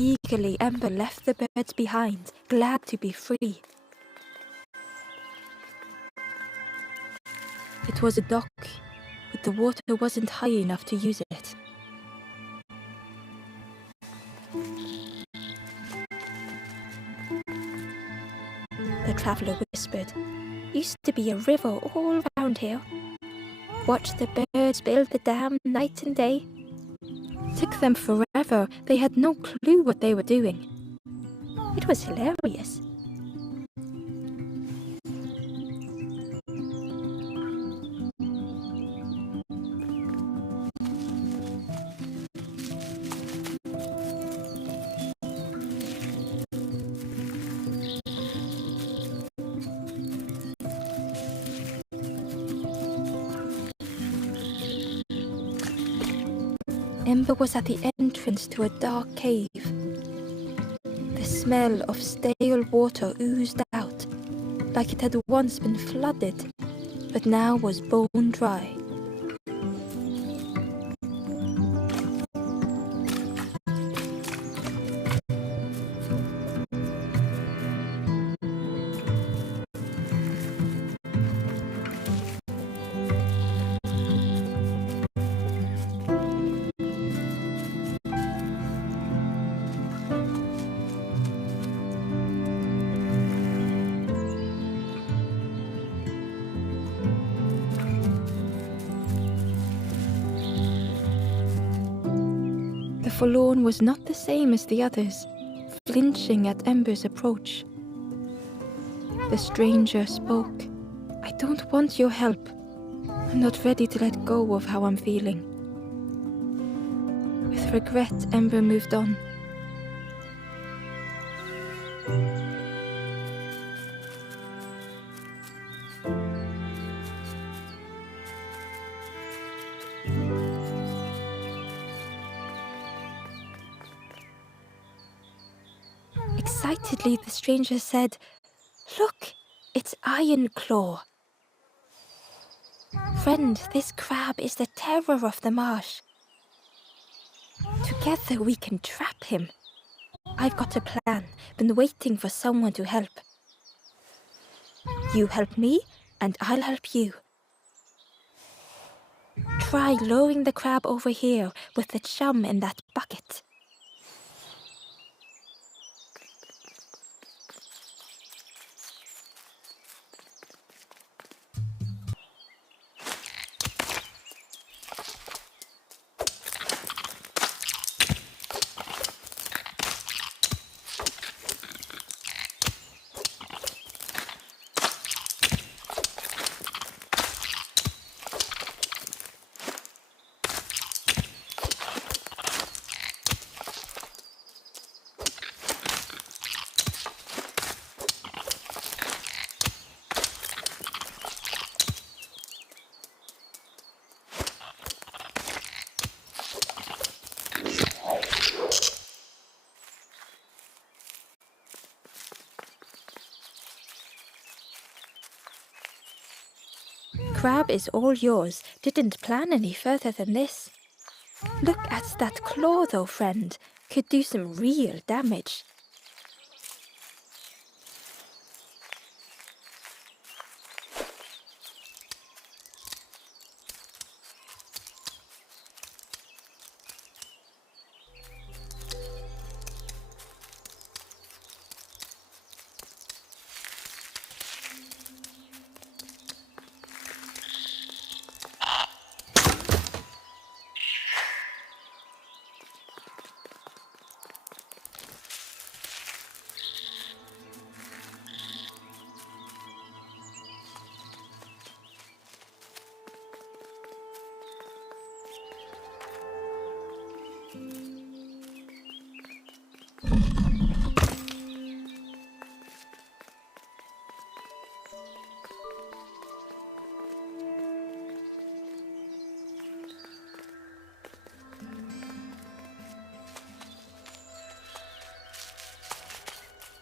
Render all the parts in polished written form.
Eagerly, Ember left the birds behind, glad to be free. It was a dock, but the water wasn't high enough to use it. The traveller whispered, "Used to be a river all round here. Watched the birds build the dam night and day. Took them forever, they had no clue what they were doing. It was hilarious." Ember was at the entrance to a dark cave. The smell of stale water oozed out, like it had once been flooded, but now was bone dry. The forlorn was not the same as the others, flinching at Ember's approach. The stranger spoke. "I don't want your help. I'm not ready to let go of how I'm feeling." With regret, Ember moved on. Excitedly, the stranger said, "Look, it's Iron Claw. Friend, this crab is the terror of the marsh. Together we can trap him. I've got a plan, been waiting for someone to help. You help me, and I'll help you. Try lowering the crab over here with the chum in that bucket." Crab is all yours. Didn't plan any further than this. Look at that claw though, friend. Could do some real damage.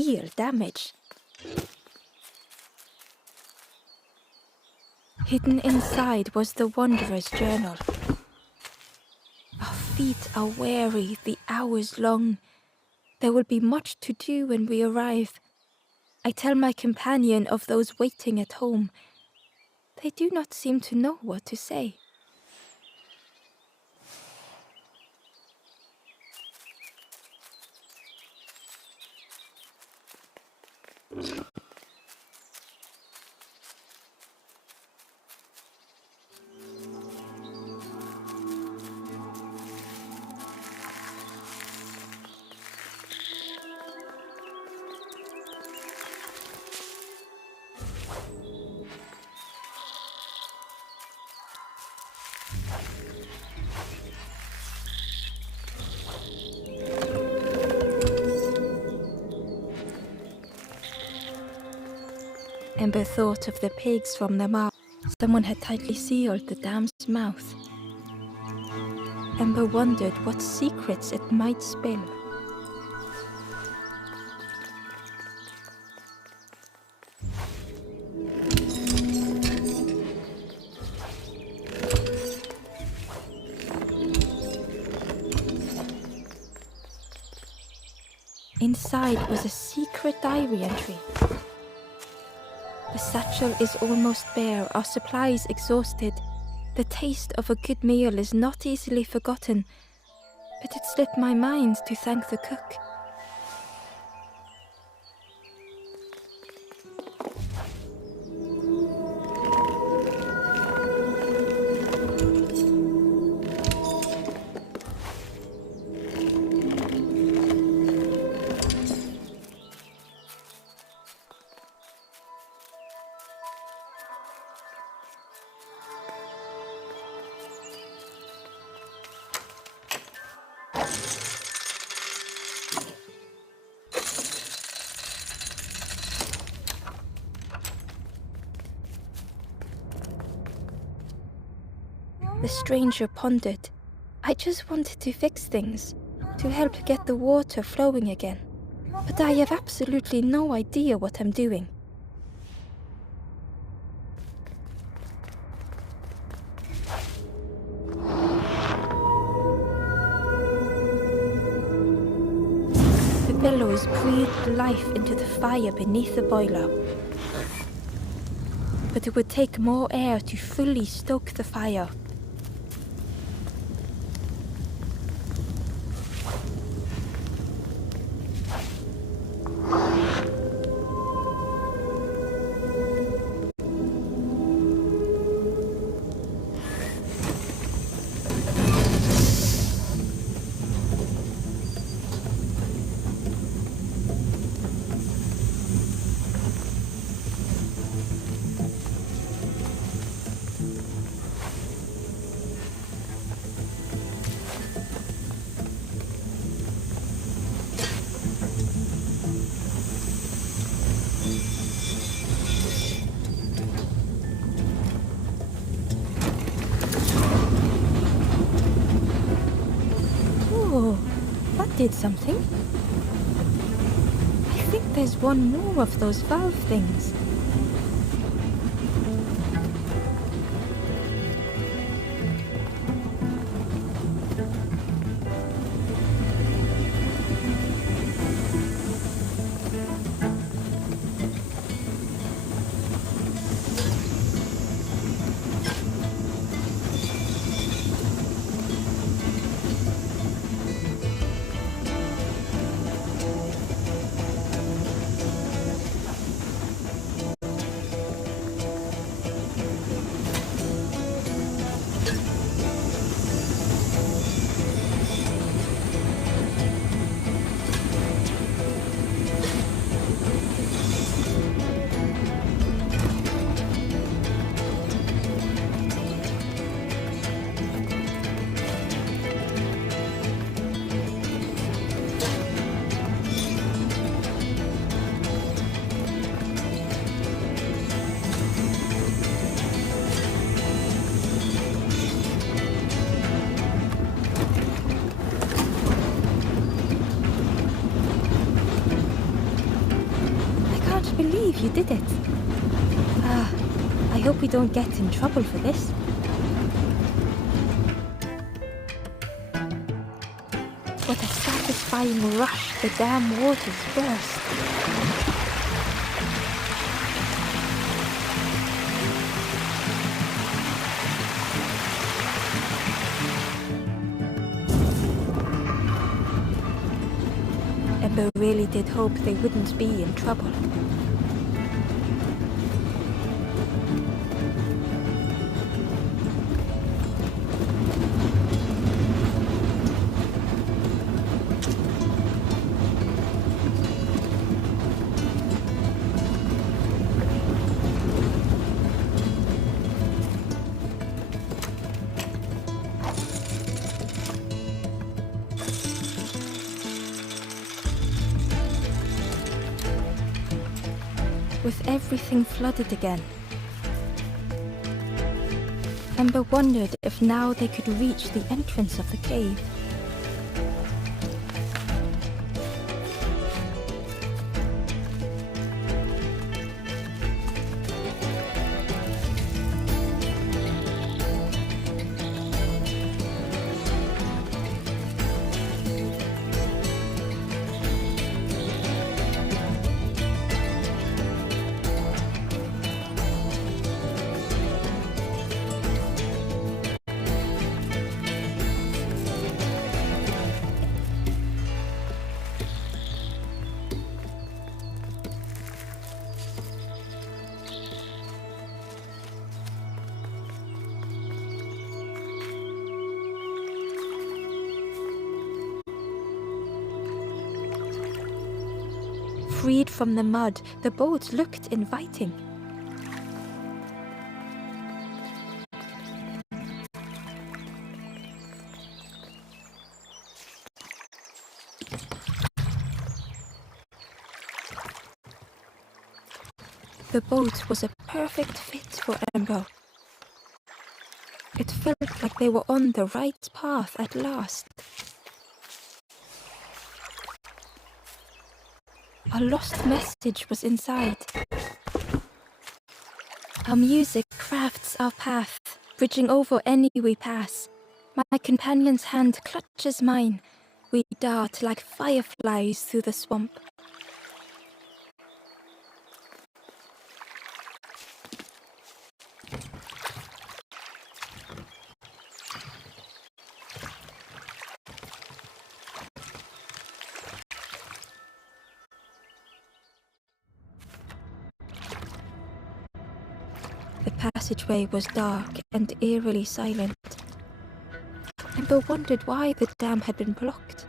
Real damage. Hidden inside was the Wanderer's journal. Our feet are weary, the hours long. There will be much to do when we arrive. I tell my companion of those waiting at home. They do not seem to know what to say. Ember thought of the pigs from the mouth. Someone had tightly sealed the dam's mouth. Ember wondered what secrets it might spill. Inside was a secret diary entry. The satchel is almost bare, our supplies exhausted. The taste of a good meal is not easily forgotten, but it slipped my mind to thank the cook. The stranger pondered. I just wanted to fix things, to help get the water flowing again. But I have absolutely no idea what I'm doing. The bellows breathed life into the fire beneath the boiler. But it would take more air to fully stoke the fire. Did something. I think there's one more of those valve things. You did it. I hope we don't get in trouble for this. What a satisfying terrifying rush, the dam waters burst. Ember really did hope they wouldn't be in trouble. With everything flooded again, Ember wondered if now they could reach the entrance of the cave. Freed from the mud, the boat looked inviting. The boat was a perfect fit for Ember. It felt like they were on the right path at last. A lost message was inside. Our music crafts our path, bridging over any we pass. My companion's hand clutches mine. We dart like fireflies through the swamp. The passageway was dark and eerily silent. Ember wondered why the dam had been blocked.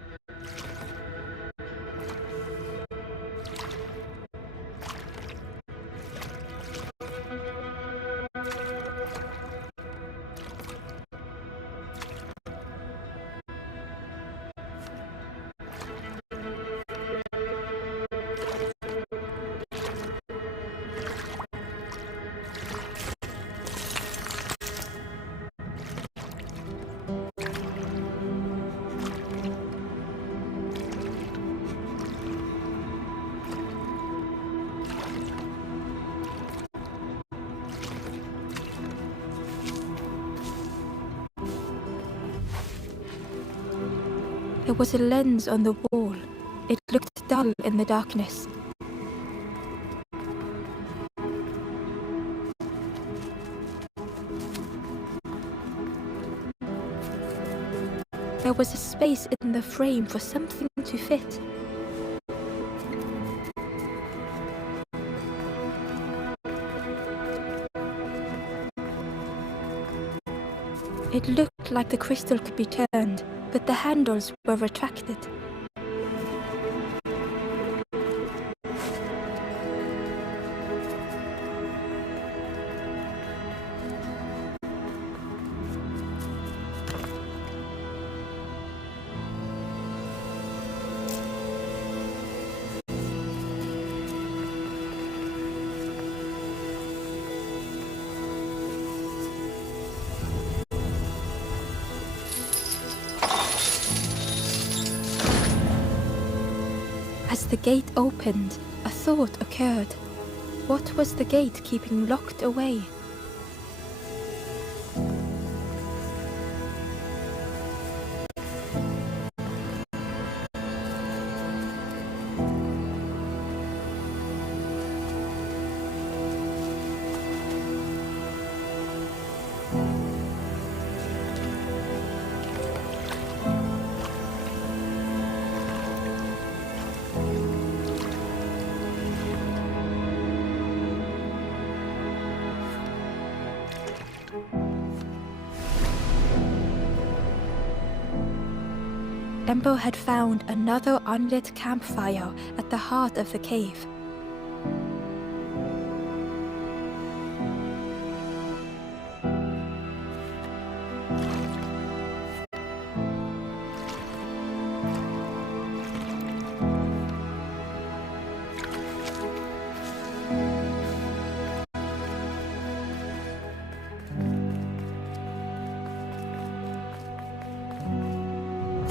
There was a lens on the wall. It looked dull in the darkness. There was a space in the frame for something to fit. It looked like the crystal could be turned, but the handles were retracted. As the gate opened, a thought occurred. What was the gate keeping locked away? Ember had found another unlit campfire at the heart of the cave.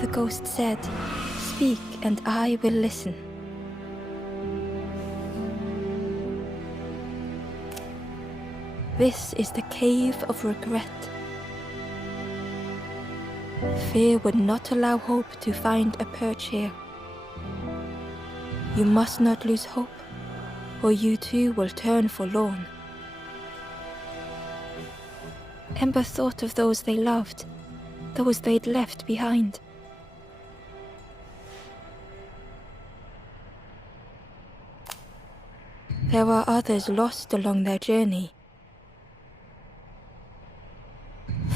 The ghost said, "Speak and I will listen." This is the cave of regret. Fear would not allow hope to find a perch here. You must not lose hope, or you too will turn forlorn. Ember thought of those they loved, those they'd left behind. There are others lost along their journey.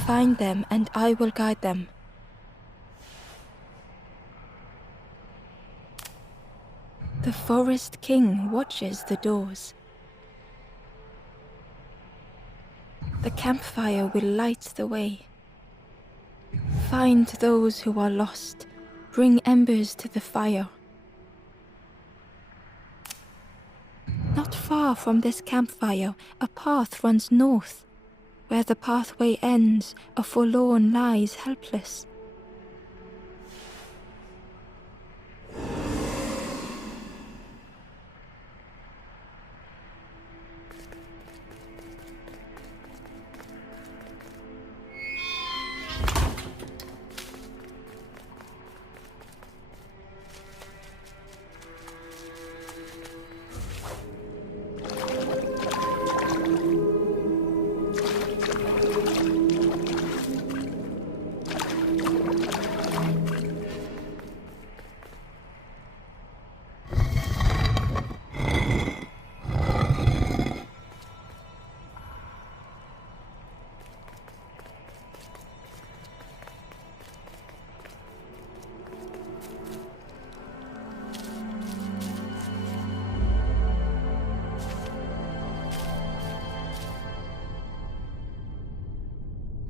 Find them and I will guide them. The Forest King watches the doors. The campfire will light the way. Find those who are lost. Bring embers to the fire. Not far from this campfire, a path runs north. Where the pathway ends, a forlorn lies helpless.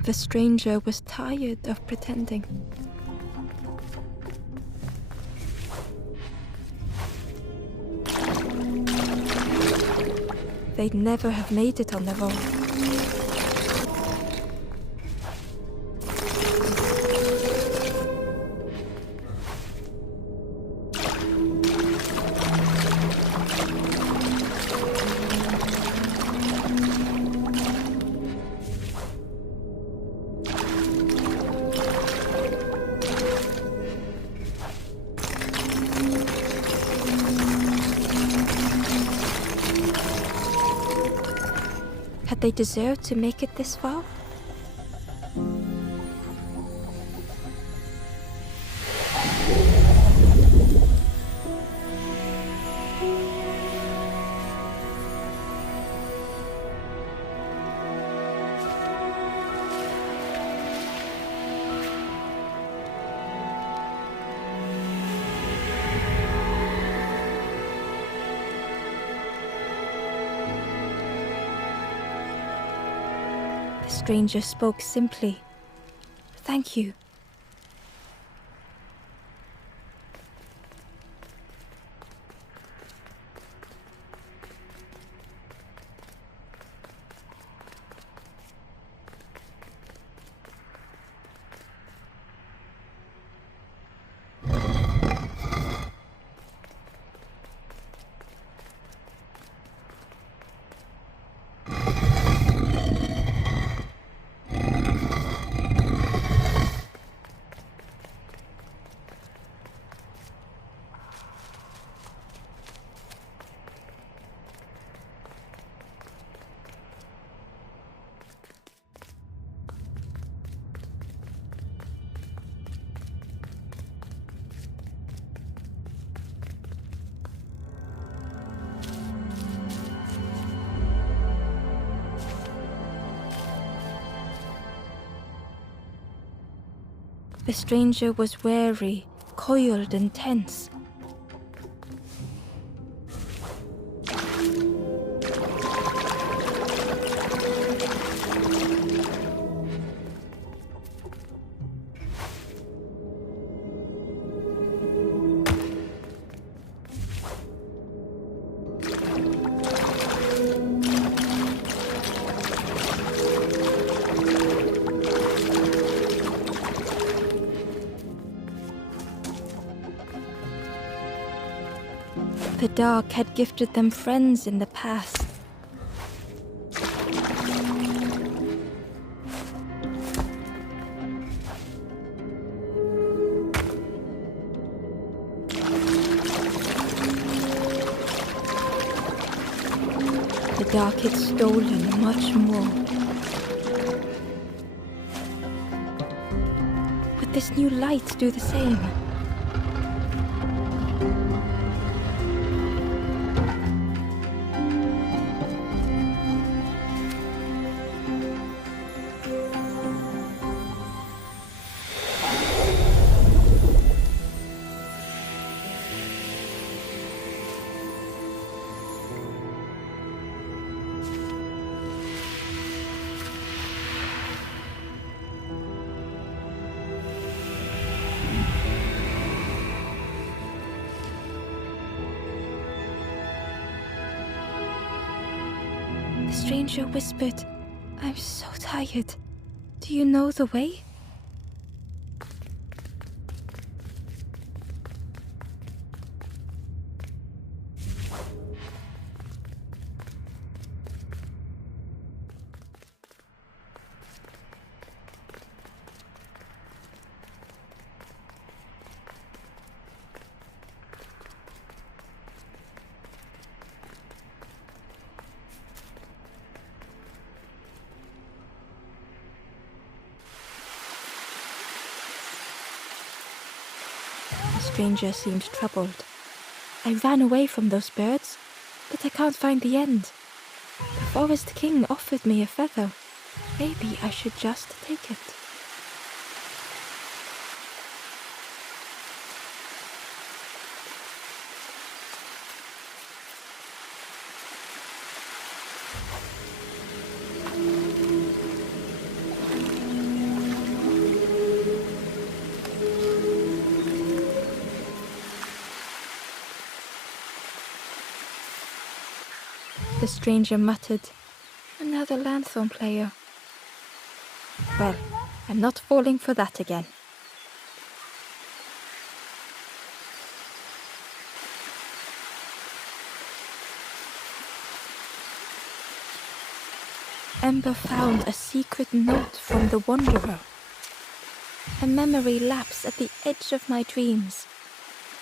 The stranger was tired of pretending. They'd never have made it on their own. Had they deserved to make it this far? The stranger spoke simply. "Thank you." The stranger was wary, coiled and tense. The dark had gifted them friends in the past. The dark had stolen much more. Would this new light do the same? The stranger whispered, "I'm so tired. Do you know the way?" The stranger seemed troubled. "I ran away from those birds, but I can't find the end. The Forest King offered me a feather. Maybe I should just take it." The stranger muttered, "Another lanthorn player. Well, I'm not falling for that again." Ember found a secret note from the Wanderer. A memory lapse at the edge of my dreams.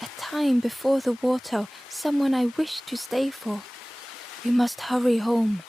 A time before the water, someone I wished to stay for. We must hurry home.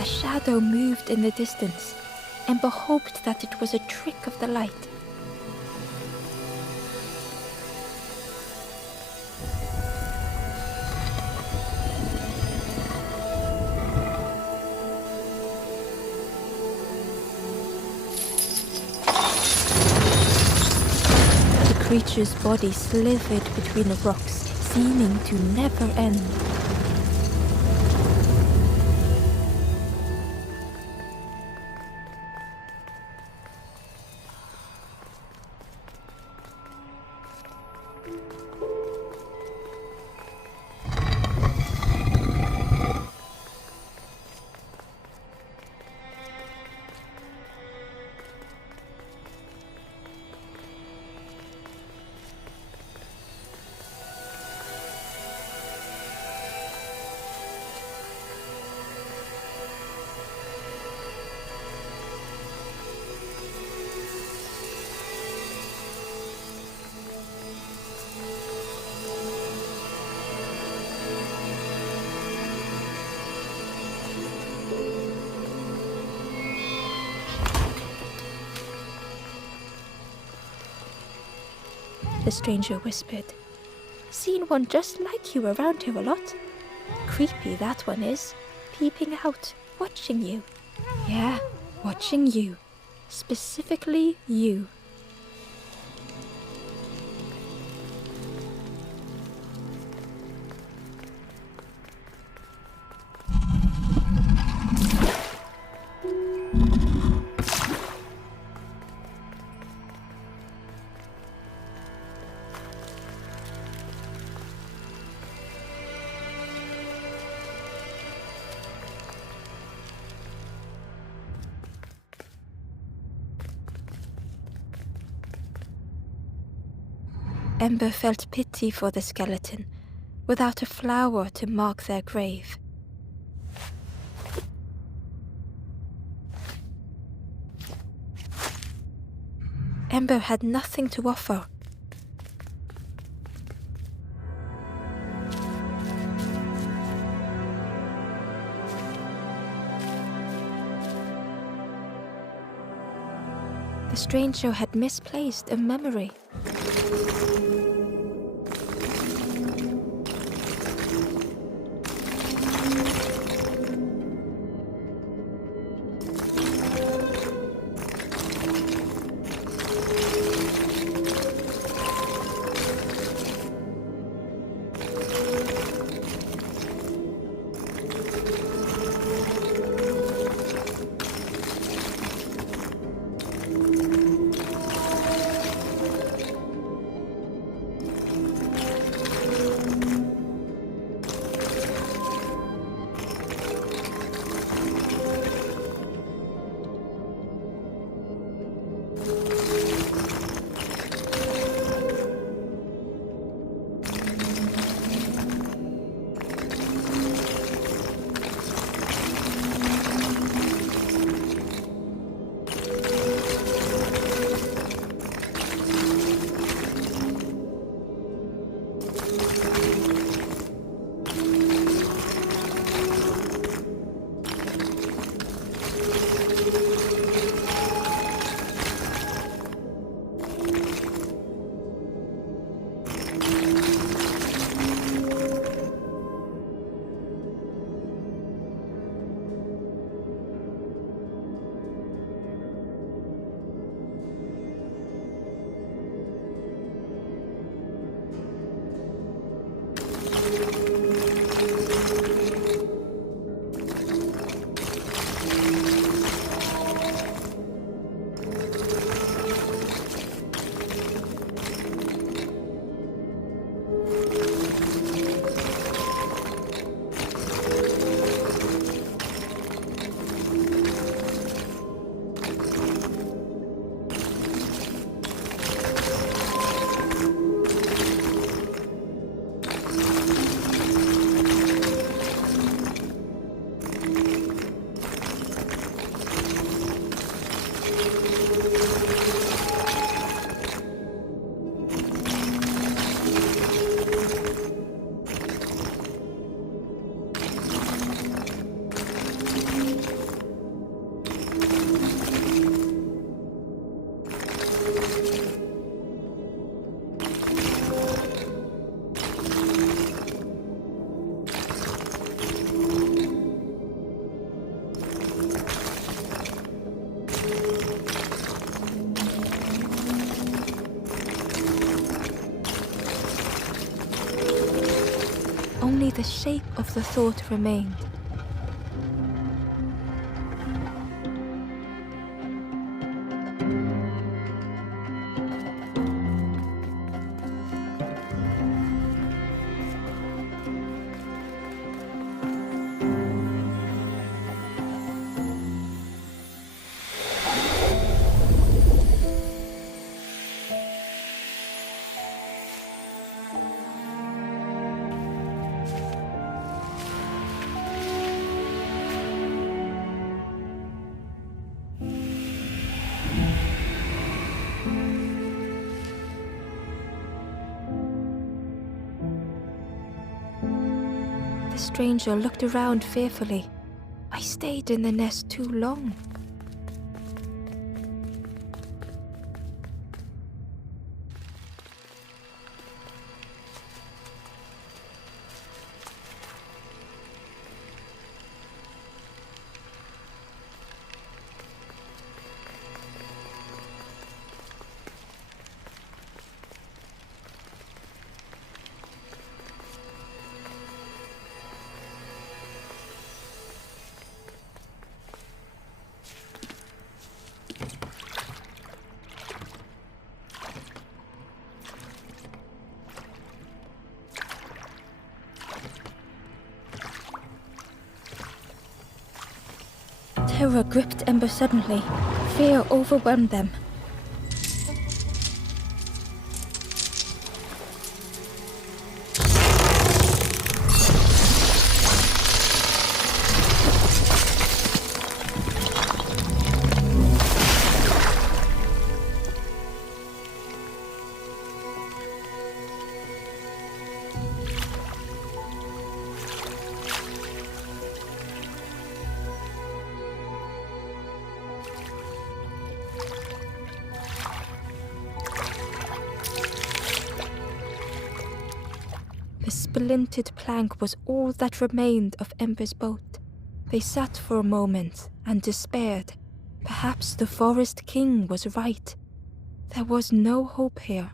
A shadow moved in the distance. Ember hoped that it was a trick of the light. The creature's body slithered between the rocks, seeming to never end. the stranger whispered. Seen one just like you around here a lot. Creepy, that one is. Peeping out, watching you. Yeah, watching you. Specifically you. Ember felt pity for the skeleton, without a flower to mark their grave. Ember had nothing to offer. The stranger had misplaced a memory. Only the shape of the thought remained. The stranger looked around fearfully. I stayed in the nest too long. Terror gripped Ember suddenly. Fear overwhelmed them. The splintered plank was all that remained of Ember's boat. They sat for a moment and despaired. Perhaps the Forest King was right. There was no hope here.